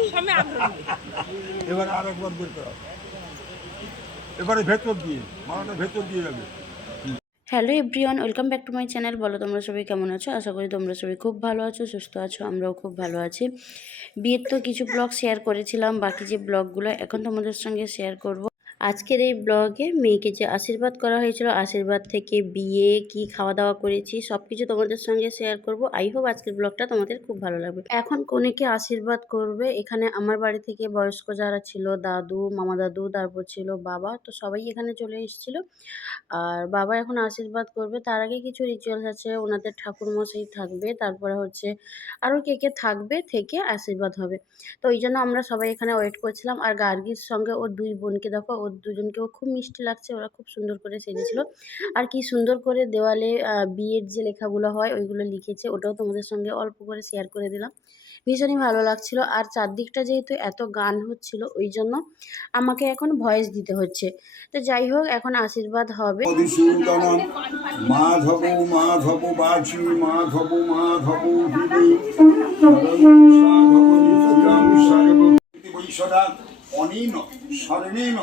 সবসময় আগ্রহী। এবার আর একবার বের করা। এবারে ভেতর দিয়ে মালাটা ভেতর দিয়ে যাবে। Hello everyone welcome back to my channel. বলো তোমরা সবাই কেমন আছো? আশা করি তোমরা সবাই খুব ভালো আছো সুস্থ আছো আমরাও খুব ভালো আছি। বিয়ের তো কিছু ব্লগ শেয়ার করেছিলাম বাকি যে ব্লগগুলো এখন তোমাদের সঙ্গে শেয়ার করব। আজকের এই ব্লগে মেয়েকে যে আশীর্বাদ করা হয়েছিল, আশীর্বাদ থেকে বিয়ে, কি খাওয়া দাওয়া করেছি সব কিছু তোমাদের সঙ্গে শেয়ার করব। আই হোপ আজকের ব্লগটা তোমাদের খুব ভালো লাগবে। এখন কনেকে আশীর্বাদ করবে? এখানে আমার বাড়ি থেকে বয়স্ক যারা ছিল, দাদু, মামা দাদু, তারপর ছিল বাবা, তো সবাই এখানে চলে এসেছিল। আর বাবা এখন আশীর্বাদ করবে। তার আগে কিছু রিচুয়ালস আছে, ওনাদের ঠাকুরমশাই থাকবে, তারপরে হচ্ছে আরও কে কে থাকবে থেকে আশীর্বাদ হবে। তো ওই জন্য আমরা সবাই এখানে ওয়েট করছিলাম। আর গার্গির সঙ্গে ওর দুই বোনকে দেখো ওর দুজনকেও খুব মিষ্টি লাগছে, ওরা খুব সুন্দর করে সেজেছিল। আর কি সুন্দর করে দেওয়ালে বিয়ের যে লেখাগুলো হয়, ওইগুলো লিখেছে, ওটাও তোমাদের সঙ্গে অল্প করে শেয়ার করে দিলাম। ভীষণই ভালো লাগছিল। আর চারদিকটা যেহেতু এত গান হচ্ছিল, ওই জন্য আমাকে এখন ভয়েস দিতে হচ্ছে। তো যাই হোক, এখন আশীর্বাদ হবে। অনিন স্বর্ণেন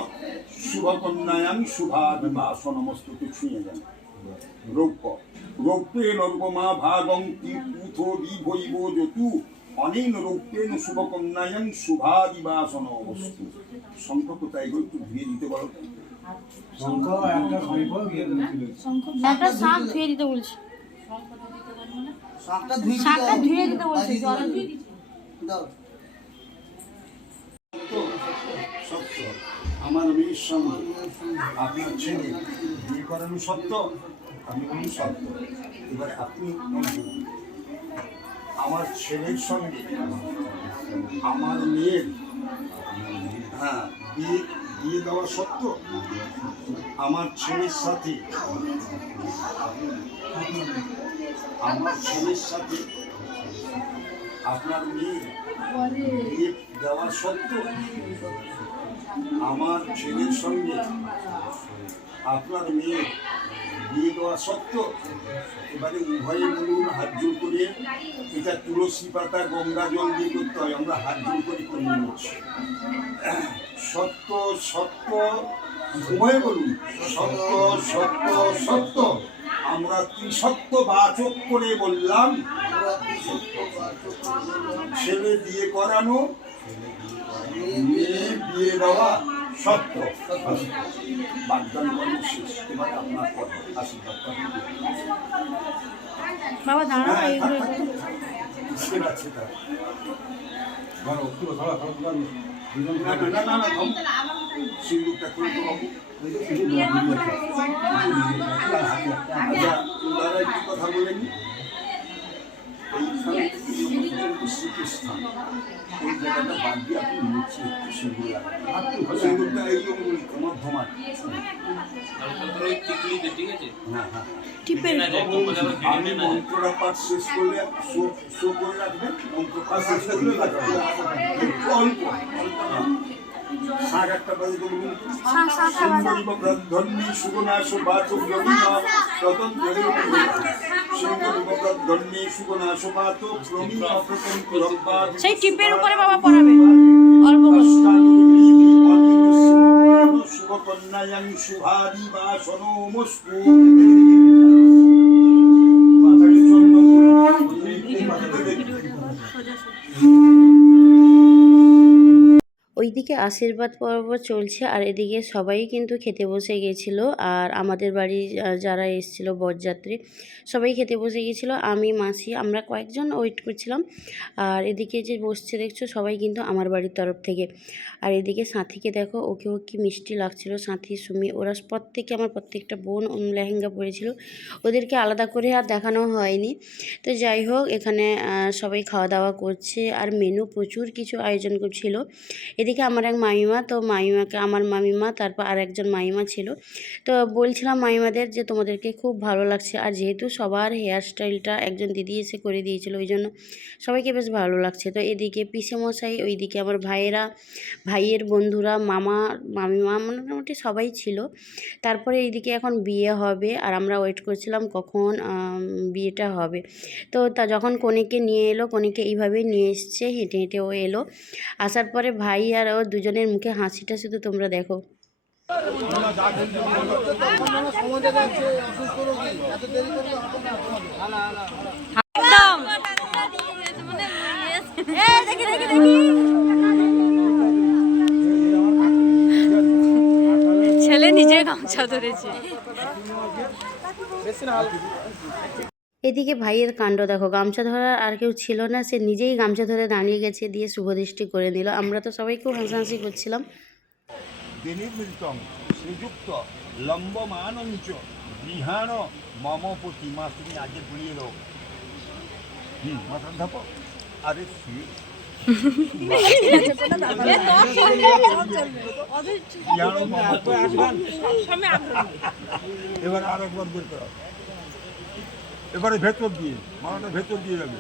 শুভকন্যায়াং শুভা বিবাস নমস্তুতে ছুঁয়ে যান রৌপ্য। রৌপ্যেন রূপমা ভাগং তীর্থ বিভৈব যতু। অনেন রৌপ্যেন শুভকন্যায়াং শুভা দিবাস নমস্তু সংখ্য তাই একটু ধুয়ে দিতে পারো একটা শাক ধুয়ে দিতে বলছি। ধুয়ে শাকটা ধুয়ে দিতে বলছি জল। দাও। আমার মেয়ের সঙ্গে আপনার ছেলে বিয়ে করানো সত্য? আমি বলি সত্য। এবারে আপনি আমার ছেলের সঙ্গে আমার মেয়ের হ্যাঁ বিয়ে বিয়ে দেওয়া সত্য? আমার ছেলের সাথে আমার ছেলের সাথে আপনার মেয়ের বিয়ে দেওয়া সত্য? আমার ছেলের সঙ্গে আপনার মেয়ে বিয়ে দেওয়া সত্য এবারে উভয়ে বলুন হাত জোর করে এটা তুলসী পাতা, গঙ্গা জল দিয়ে করতে হয়, আমরা হাত জোর করে করে নিচ্ছি সত্য সত্য উভয় বলুন। সত্য সত্য সত্য। আমরা ত্রিসত্য বাচক করে বললাম? ছেলে বিয়ে করানো মেয়ে বিয়ে দেওয়া সত্য বাগদান কর্ম শেষ এবার আপনার কর্ম আশীর্বাদ বাবা দাঁড়াও তার? না না না না না থাম। সিন্দুকটা খুলে তো বাবু আমি মন্ত্রটা পাঠ শেষ করলে শো- শো করে রাখবেন মন্ত্র পাঠ শেষ করলে রাখবেন। একটু অল্প। শাক একটা বাজে তো সুন্দরী ধন্যী সুগুণাশ বাচক রবীন রতন সুন্দরী ধন্যী সুগুণাশ বাচক রবীন প্রতন্ত সেই টিপের উপরে বাবা পড়াবে। অল্প করে। শুভকন্যায়াং আশীর্বাদ পর্ব চলছে আর এদিকে সবাই কিন্তু খেতে বসে গেছিল আর আমাদের বাড়ি যারা এসেছিল বরযাত্রী, সবাই খেতে বসে গেছিল। আমি, মাসি, আমরা কয়েকজন ওয়েট করছিলাম। আর এদিকে যে বসছে দেখছ সবাই কিন্তু আমার বাড়ির তরফ থেকে। আর এদিকে সাথীকে দেখো, ওকেও কি মিষ্টি লাগছিল। সাথী, সুমি, ওরা প্রত্যেকে, আমার প্রত্যেকটা বোন লেহেঙ্গা পরেছিল। ওদেরকে আলাদা করে আর দেখানো হয়নি। তো যাই হোক, এখানে সবাই খাওয়া দাওয়া করছে। আর মেনু প্রচুর কিছু আয়োজন ছিল এদিকে আমার এক মামিমা, তো মামিমাকে, আমার মামিমা, তারপর আর একজন মামিমা ছিল। তো বলছিলাম মামিমাদের যে, তোমাদেরকে খুব ভালো লাগছে। আর যেহেতু সবার হেয়ার স্টাইলটা একজন দিদি এসে করে দিয়েছিল, ওই জন্য সবাইকে বেশ ভালো লাগছে। তো এদিকে পিসে মশাই ওইদিকে আমার ভাইয়েরা, ভাইয়ের বন্ধুরা, মামা, মামিমা, মোটামুটি সবাই ছিল। তারপরে এইদিকে এখন বিয়ে হবে, আর আমরা ওয়েট করছিলাম কখন বিয়েটা হবে। তো তা যখন কনেকে নিয়ে এলো, কনেকে এইভাবে নিয়ে এসছে, হেঁটে হেঁটে ও এলো। আসার পরে ভাই আর ও দুজনের মুখে হাসিটা শুধু তোমরা দেখো। ছেলে নিজে গামছা ধরেছে। এদিকে ভাইয়ের কাণ্ড দেখো গামছা ধরার আর কেউ ছিল না সে নিজেই গামছা ধরে দাঁড়িয়ে গেছে দিয়ে শুভদৃষ্টি করে নিল। আমরা তো সবাই খুব হাসাহাসি করছিলাম। শ্রীযুক্ত লম্বমানঞ্চ বিহান মম তুমি আগে দাও। হুম মাথা ধাপো। আরে। এবার আর একবার বের করো। এবারে ভেতর দিয়ে মাথাটা ভেতর দিয়ে যাবে।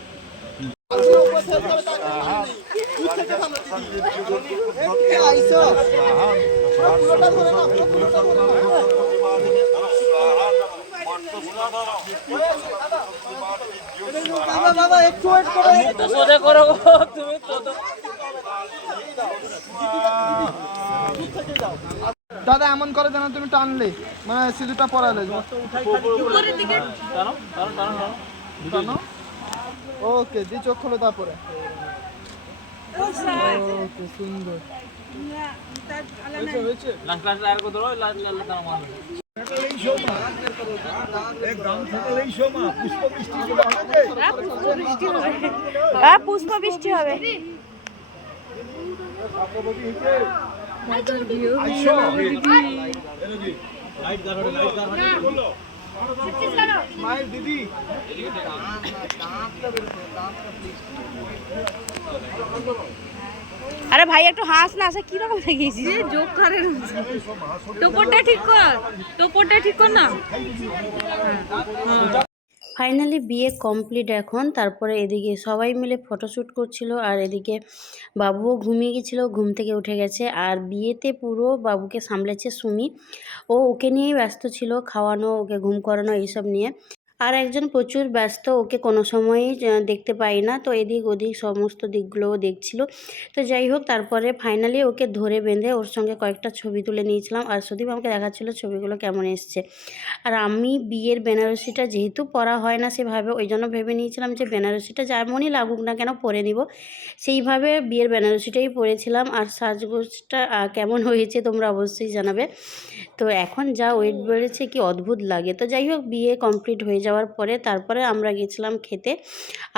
দাদা এমন করে যেন তুমি টানলে মানে সিঁদুরটা পরালে। টানো। ওকে দি চোখ খোলো তারপরে। ওকে সুন্দর। হয়েছে, হয়েছে? পুষ্প বৃষ্টি হবে। আরে ভাই, একটু হাস না আসে কীরকম দেখিয়েছিস? যোগ করে টোপরটা ঠিক কর, টোপরটা ঠিক কর না। ফাইনালি বিয়ে কমপ্লিট এখন। তারপরে এদিকে সবাই মিলে ফটোশ্যুট করছিল আর এদিকে বাবুও ঘুমিয়ে গেছিল, ঘুম থেকে উঠে গেছে। আর বিয়েতে পুরো বাবুকে সামলেছে সুমি। ও ওকে নিয়েই ব্যস্ত ছিল, খাওয়ানো, ওকে ঘুম করানো, এইসব নিয়ে। আর একজন প্রচুর ব্যস্ত, ওকে কোনো সময়ই দেখতে পাই না। তো এদিক ওদিক সমস্ত দিকগুলোও দেখছিল। তো যাই হোক, তারপরে ফাইনালি ওকে ধরে বেঁধে ওর সঙ্গে কয়েকটা ছবি তুলে নিয়েছিলাম। আর সুদীপ আমাকে দেখাচ্ছিলো ছবিগুলো কেমন এসছে। আর আমি বিয়ের বেনারসিটা যেহেতু পরা হয় না সেভাবে, ওই জন্য ভেবে নিয়েছিলাম যে বেনারসিটা যেমনই লাগুক না কেন পরে নিব। সেইভাবে বিয়ের বেনারসিটাই পরেছিলাম। আর সাজগোজটা কেমন হয়েছে তোমরা অবশ্যই জানাবে। তো এখন যা ওয়েট বেড়েছে কি অদ্ভুত লাগে। তো যাই হোক, বিয়ে কমপ্লিট হয়ে যাওয়ার পরে তারপরে আমরা গেছিলাম খেতে।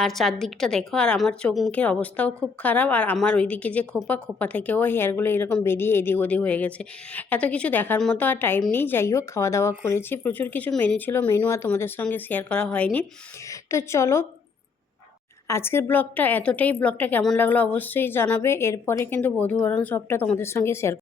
আর চারদিকটা দেখো, আর আমার চোখ মুখের অবস্থাও খুব খারাপ, আর আমার ওইদিকে যে খোপা খোপা থেকেও হেয়ারগুলো এরকম বেরিয়ে এদিক ওদিক হয়ে গেছে। এত কিছু দেখার মতো আর টাইম নেই, যাই হোক খাওয়া দাওয়া করেছি। প্রচুর কিছু মেনু ছিল মেনু আর তোমাদের সঙ্গে শেয়ার করা হয়নি। তো চলো, আজকের ব্লগটা এতটাই। ব্লগটা কেমন লাগল অবশ্যই জানাবে। এরপরে কিন্তু বধূবরণ সবটা তোমাদের সঙ্গে শেয়ার